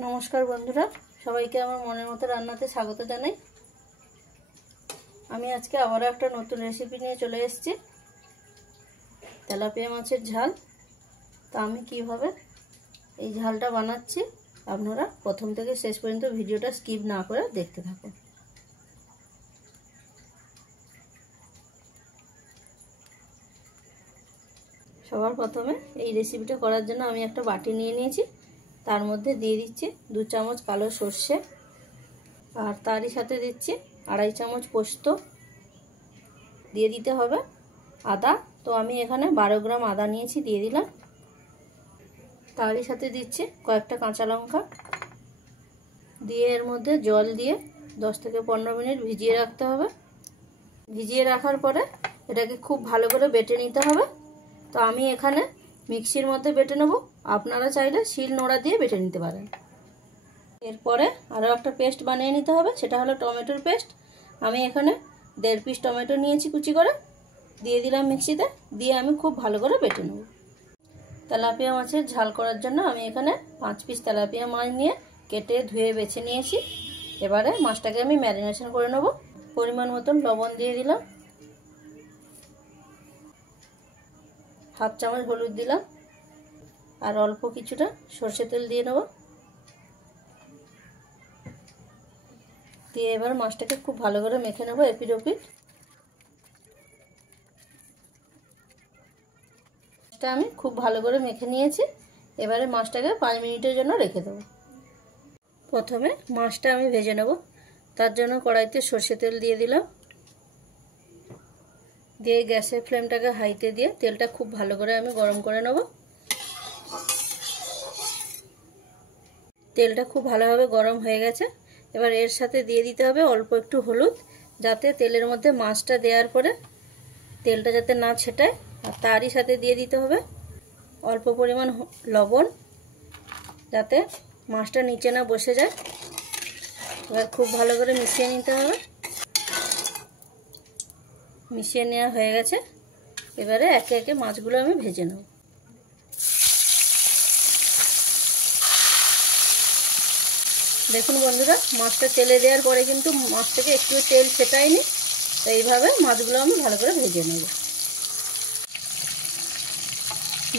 नमस्कार बंधुरा सबाइके आमार मनेर मतो रान्नाते स्वागत जानाई। आमी आजके आबारो एकटा नतुन रेसिपि निये चले एसेछि तेलापिया माछेर झाल। तो आमी किभाबे এই ঝালটা বানাচ্ছি আপনারা প্রথম থেকে শেষ পর্যন্ত ভিডিওটা স্কিপ না করে দেখতে থাকুন। সবার প্রথমে এই রেসিপিটা করার জন্য আমি একটা বাটি নিয়ে নিয়েছি, তার মধ্যে দিয়ে দিচ্ছি 2 চামচ কালো সরষে আর তারই সাথে দিচ্ছি 2.5 চামচ পোস্ত, দিয়ে দিতে হবে আদা। তো আমি এখানে 12 গ্রাম আদা নিয়েছি, দিয়ে দিলাম। তারই সাথে দিচ্ছি কয়েকটা কাঁচা লঙ্কা, দিয়ে এর মধ্যে জল দিয়ে 10 থেকে 15 মিনিট ভিজিয়ে রাখতে হবে। ভিজিয়ে রাখার পরে এটাকে খুব ভালো করে বেটে নিতে হবে। তো আমি এখানে মিক্সির মধ্যে বেটে নেব, আপনারা চাইলে শিল নোড়া দিয়ে বেটে নিতে পারেন। এরপরে আরও একটা পেস্ট বানিয়ে নিতে হবে, সেটা হলো টমেটোর পেস্ট। আমি এখানে 1.5 পিস টমেটো নিয়েছি কুচি করে, দিয়ে দিলাম মিক্সিতে, দিয়ে আমি খুব ভালো করে বেটে নেব। তেলাপিয়া মাছের ঝাল করার জন্য আমি এখানে 5 পিস তেলাপিয়া মাছ নিয়ে কেটে ধুয়ে বেছে নিয়েছি। এবারে মাছটাকে আমি ম্যারিনেশন করে নেব। পরিমাণ মতন লবণ দিয়ে দিলাম, 1/2 চামচ হলুদ দিলাম, আর অল্প কিছুটা সরষে তেল দিয়ে নেব। দিয়ে এবার মাছটাকে খুব ভালো করে মেখে নেব এপিট ওপিট। মাছটা আমি খুব ভালো করে মেখে নিয়েছি। এবারে মাছটাকে 5 মিনিটের জন্য রেখে দেব। প্রথমে মাছটা আমি ভেজে নেব, তার জন্য কড়াইতে সরষে তেল দিয়ে দিলাম, দিয়ে গ্যাসের ফ্লেমটাকে হাইতে দিয়ে তেলটা খুব ভালো করে আমি গরম করে নেব। তেলটা খুব ভালোভাবে গরম হয়ে গেছে। এবার এর সাথে দিয়ে দিতে হবে অল্প একটু হলুদ, যাতে তেলের মধ্যে মাছটা দেওয়ার পরে তেলটা যাতে না ছেটায়। আর তারই সাথে দিয়ে দিতে হবে অল্প পরিমাণ লবণ, যাতে মাছটা নিচে না বসে যায়। এবার খুব ভালো করে মিশিয়ে নিতে হবে। মিশিয়ে নেওয়া হয়ে গেছে। এবারে একে একে মাছগুলো আমি ভেজে নেব। দেখুন বন্ধুরা, মাছটা তেলে দেওয়ার পরে কিন্তু মাছ থেকে একটু তেল ছেটায়নি। তো এইভাবে মাছগুলো আমি ভালো করে ভেজে নেব।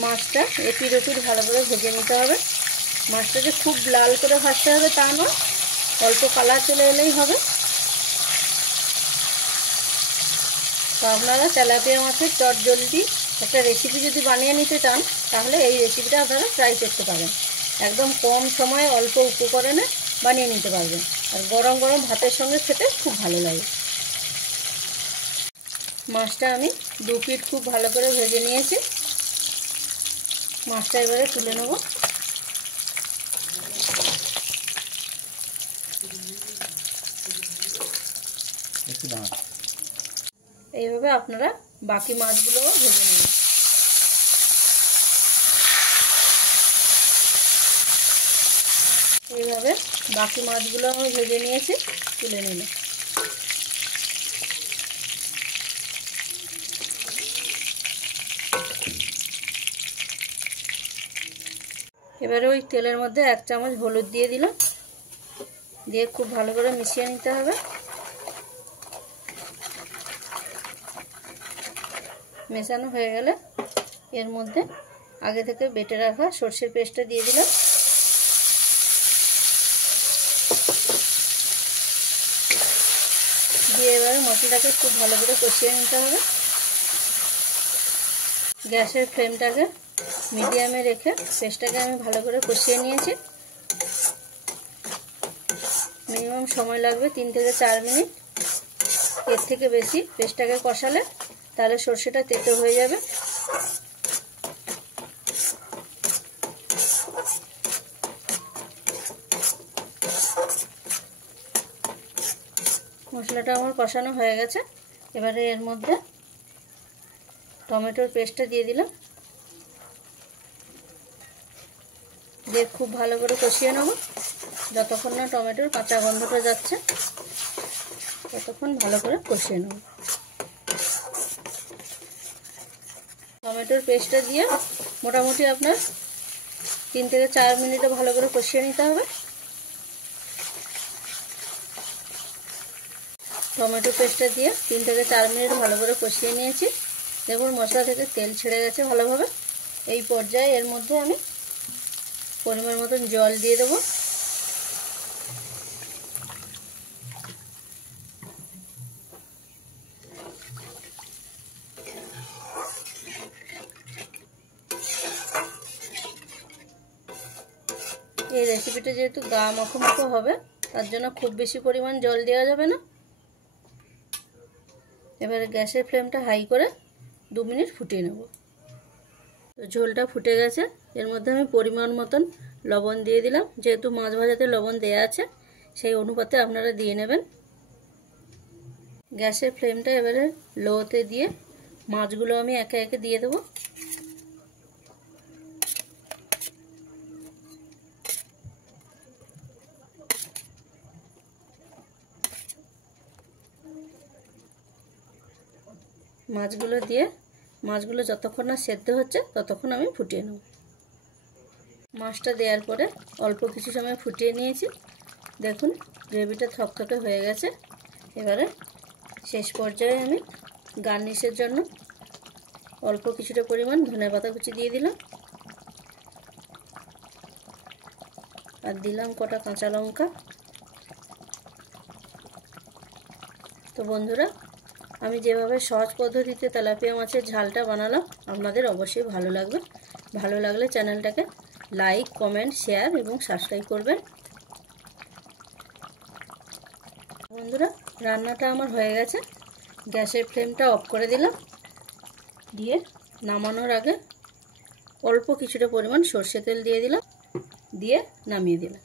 মাছটা এপিট ওপিট ভালো করে ভেজে নিতে হবে। মাছটাকে খুব লাল করে ভাজতে হবে তা নয়, অল্প কালার চলে এলেই হবে। তো আপনারা তেলাপিয়া মাছের চটজলদি একটা রেসিপি যদি বানিয়ে নিতে চান, তাহলে এই রেসিপিটা আপনারা ট্রাই করতে পারেন। একদম কম সময়ে অল্প উপকরণে বানিয়ে নিতে পারবেন, আর গরম গরম ভাতের সঙ্গে খেতে খুব ভালো লাগে। মাছটা আমি 2 পিঠ খুব ভালো করে ভেজে নিয়েছি। মাছটা এবারে তুলে নেব। এইভাবে আপনারা বাকি মাছগুলোও ভেজে নেবেন। এইভাবে বাকি মাছগুলো আমি ভেজে নিয়েছি, তুলে নিলাম। এবারে ওই তেলের মধ্যে 1 চামচ হলুদ দিয়ে দিলাম, দিয়ে খুব ভালো করে মিশিয়ে নিতে হবে। মেশানো হয়ে গেলে এর মধ্যে আগে থেকে বেটে রাখা সরষের পেস্টটা দিয়ে দিলাম। দিয়ে এবারে মশলাটাকে খুব ভালো করে কষিয়ে নিতে হবে। গ্যাসের ফ্লেমটাকে মিডিয়ামে রেখে পেস্টটাকে আমি ভালো করে কষিয়ে নিয়েছি। মিনিমাম সময় লাগবে 3 থেকে 4 মিনিট। এর থেকে বেশি পেস্টটাকে কষালে তাহলে সরষেটা তেতো হয়ে যাবে। মশলাটা আমার কষানো হয়ে গেছে। এবারে এর মধ্যে টমেটোর পেস্টটা দিয়ে দিলাম, দিয়ে খুব ভালো করে কষিয়ে নেব। যতক্ষণ না টমেটোর কাঁচা গন্ধটা যাচ্ছে ততক্ষণ ভালো করে কষিয়ে নেব। টমেটোর পেস্টটা দিয়ে মোটামুটি আপনার 3 থেকে 4 মিনিটে ভালো করে কষিয়ে নিতে হবে। টমেটো পেস্টটা দিয়ে 3 থেকে 4 মিনিট ভালো করে কষিয়ে নিয়েছি। দেখুন মশলা থেকে তেল ছেড়ে গেছে ভালোভাবে। এই পর্যায়ে এর মধ্যে আমি পরিমাণ মতন জল দিয়ে দেবো। এই রেসিপিটা যেহেতু গা মাখো মাখো হবে, তার জন্য খুব বেশি পরিমাণ জল দেওয়া যাবে না। এবারে গ্যাসের ফ্লেমটা হাই করে 2 মিনিট ফুটিয়ে নেব। তো ঝোলটা ফুটে গেছে। এর মধ্যে আমি পরিমাণ মতন লবণ দিয়ে দিলাম। যেহেতু মাছ ভাজাতে লবণ দেওয়া আছে, সেই অনুপাতে আপনারা দিয়ে নেবেন। গ্যাসের ফ্লেমটা এবারে লোতে দিয়ে মাছগুলো আমি একে একে দিয়ে দেবো। মাছগুলো দিয়ে মাছগুলো যতক্ষণ না সেদ্ধ হচ্ছে ততক্ষণ আমি ফুটিয়ে নেব। মাছটা দেওয়ার পরে অল্প কিছু সময় ফুটিয়ে নিয়েছি। দেখুন গ্রেভিটা থকথকে হয়ে গেছে। এবারে শেষ পর্যায়ে আমি গার্নিশের জন্য অল্প কিছুটা পরিমাণ ধনেপাতা কুচি দিয়ে দিলাম, আর দিলাম কটা কাঁচা লঙ্কা। তো বন্ধুরা, আমি যেভাবে সহজ পদ্ধতিতে তেলাপিয়া মাছের ঝালটা বানালাম আপনাদের অবশ্যই ভালো লাগবে। ভালো লাগলে চ্যানেলটাকে লাইক, কমেন্ট, শেয়ার এবং সাবস্ক্রাইব করবেন। বন্ধুরা, রান্নাটা আমার হয়ে গেছে। গ্যাসের ফ্লেমটা অফ করে দিলাম। দিয়ে নামানোর আগে অল্প কিছুটা পরিমাণ সর্ষে তেল দিয়ে দিলাম, দিয়ে নামিয়ে দিলাম।